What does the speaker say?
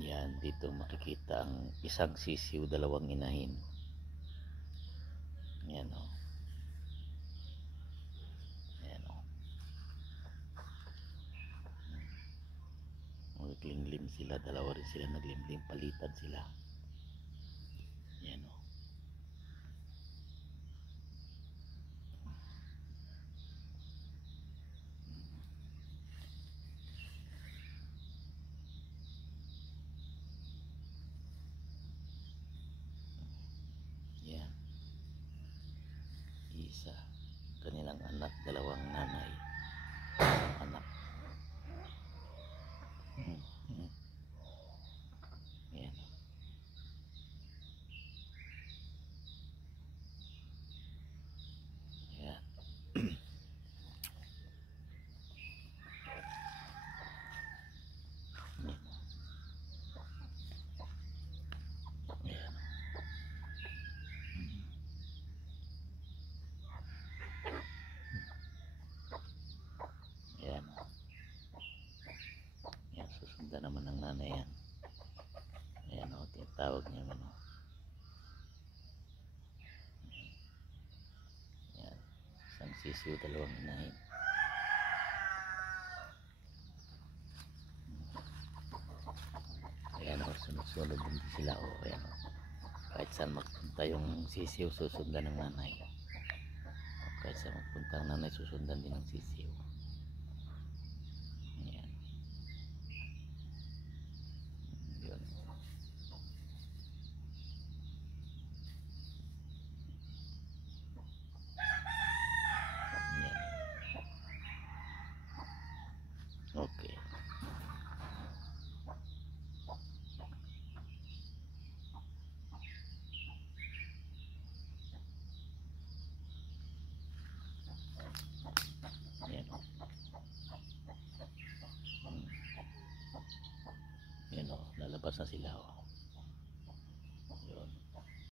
Yan, dito makikita ang isang sisiw, dalawang inahin. Yan o. Yan o. Naglimlim sila, dalawa rin sila naglimlim, palitan sila. Yan o. Yan. Isa. Kanilang anak, dalawang nanay. Anak. Yan. Yan. Yan. Yan. Yan, susundan naman ng nanay yan. Ayan o, tinatawag niya man o. Yan. Isang sisiw, dalawang inahin. Ayan o, sunod-sunod din sila o. Ayan o. Kahit saan magpunta yung sisiw, susundan ng nanay. Kahit saan magpunta ang nanay, susundan din ng sisiw. Ayan. Yun. Ayan. Okay. Ayan o. Ayan o, lalabas na sila o.